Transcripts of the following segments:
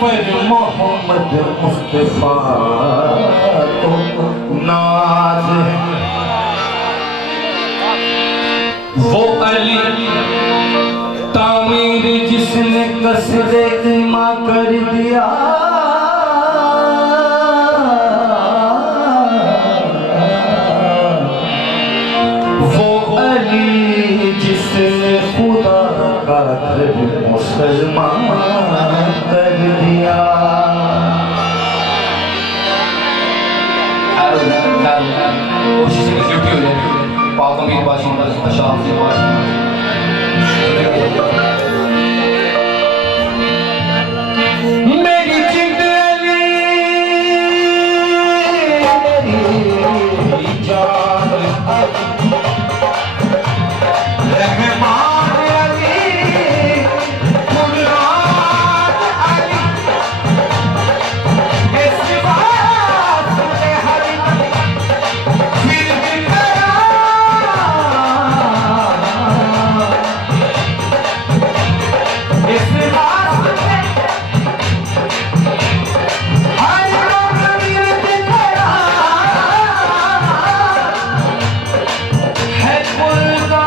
पर मोहम्मद मुस्तफा तो नाज है। वो अली तामीर जिसने कसरे ईमा कर दिया, वो अली जिसने खुदा का घर मुसलमान कर दिया। कोशिश से ड्यूटी हो जाए पाकों की बातों का शाम से मेरी जिंदगी जान रहमान अली कुरान अली इस बात से हर फिर भी इस बात से हर लोग गिरत खड़ा है खुदा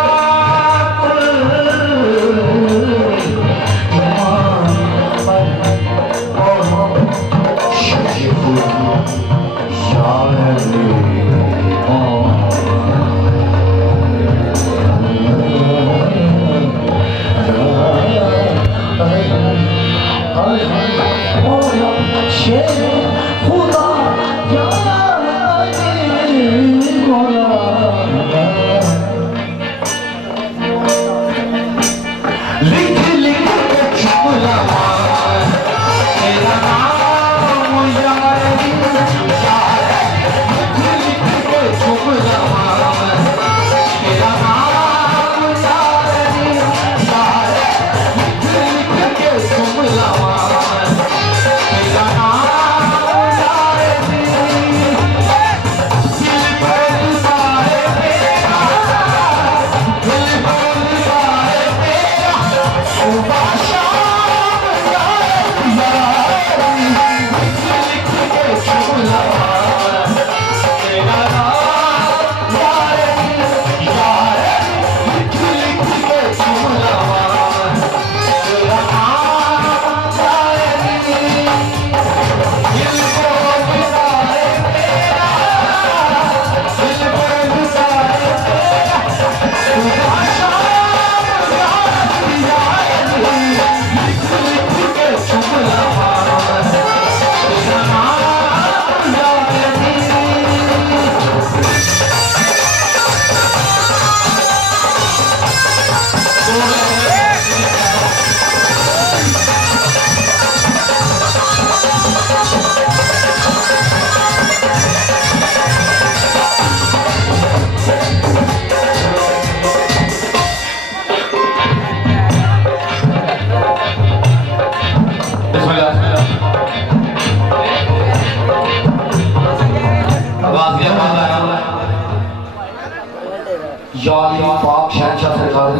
पाक शहनशाह सरकार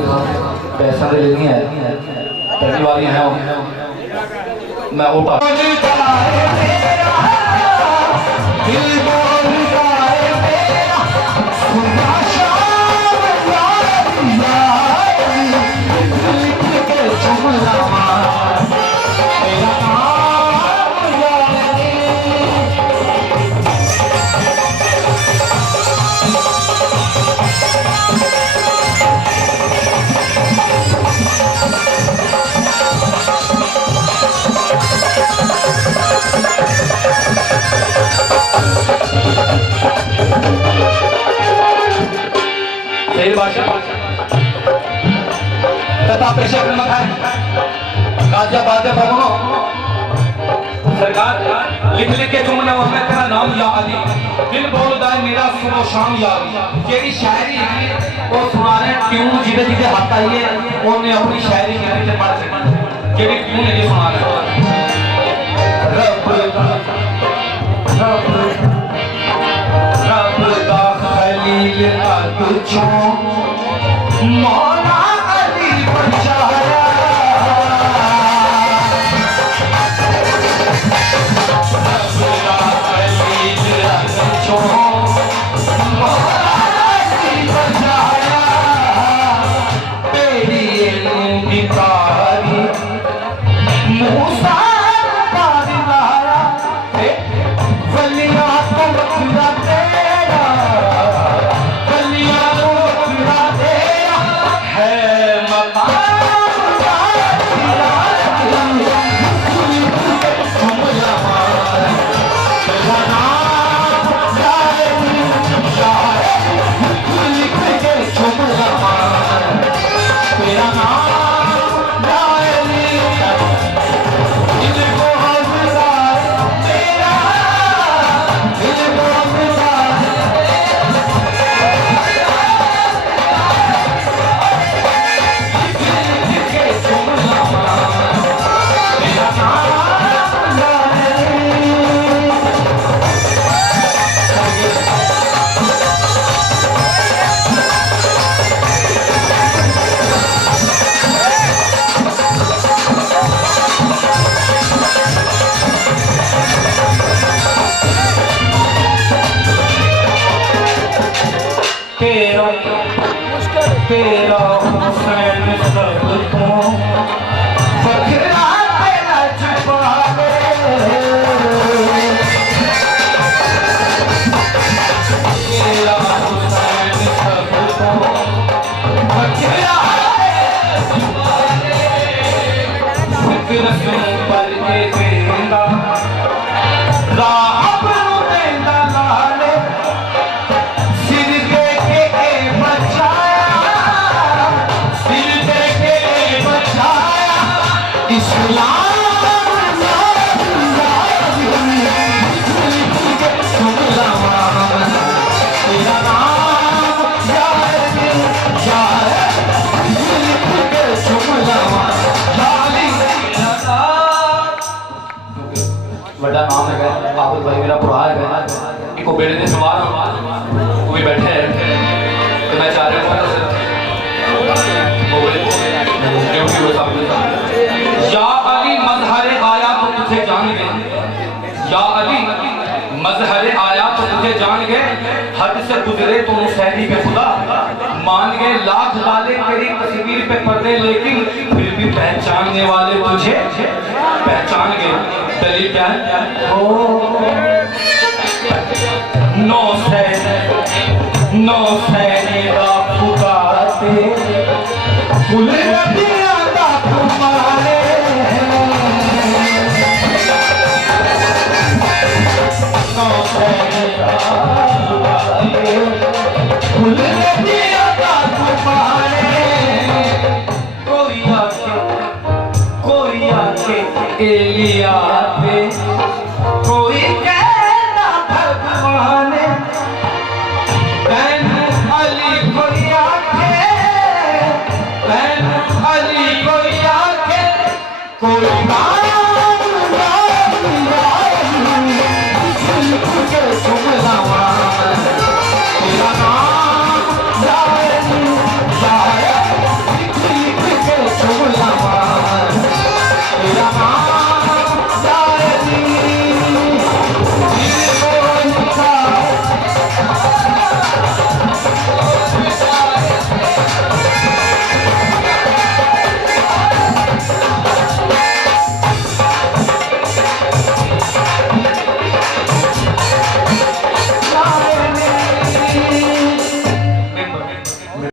पैसा दे लेनी है पहली बारी है मैं उठा सरकार लिख लिख के चुमना मैं तेरा नाम या अली दिल बोलदा है मेरा सुबह शाम या अली जेडी शायरी है वो सुना रहे ट्यून जिदे जिदे हाथ आई है उन्हें अपनी शायरी कहने से पढ़ सकते जेडी ट्यून है ये सुना रहे रब दा खलील तुझो मौला अली बचाया तेरा हुसैन सबको फखरा तेरा छुपा दे तेरा हुसैन सबको फखरा छुपा दे फिक्र सुन पर के देंदा राह अपनों देंदा लाले सिर दे के बड़ा नाम है आबुल भाई मेरा भरा है इको बेटे ने सवार वो भी बैठे हैं तो मैं चाह रहा हूँ या अली मजहरे आया तो तुझे जान गए या अली मजहरे आया तो तुझे जान गए हद से गुजरे तो मुसैदी पे खुदा मान गए लाख लाले तेरी तस्वीर पे पर्दे लेकिन फिर भी पहचानने वाले तुझे पहचान गए दलील क्या है नौ सैने का पुकारे कुल नदियां दा तुम्हारे नौ सैने का पुकारे कुल नदियां दा तुम्हारे कोई आके एलिया पे कोई कहना भगवान बैन अली कोई आके बैन अली कोई आके कोई